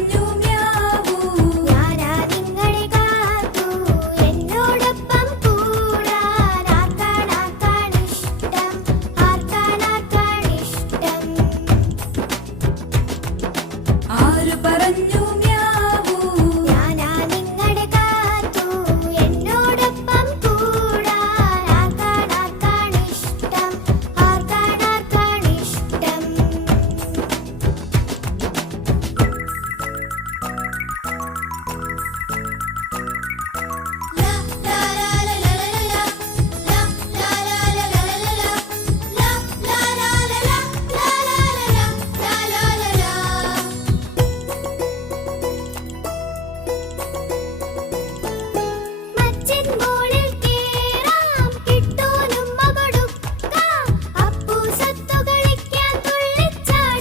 പറഞ്ഞു മ്യാവൂ. ഞാനാ നിങ്ങളെ കാത്തു എന്നോടൊപ്പം കൂടാൻ. ആർക്കാണിഷ്ടം, ആർക്കാണിഷ്ടം. ആര് പറഞ്ഞു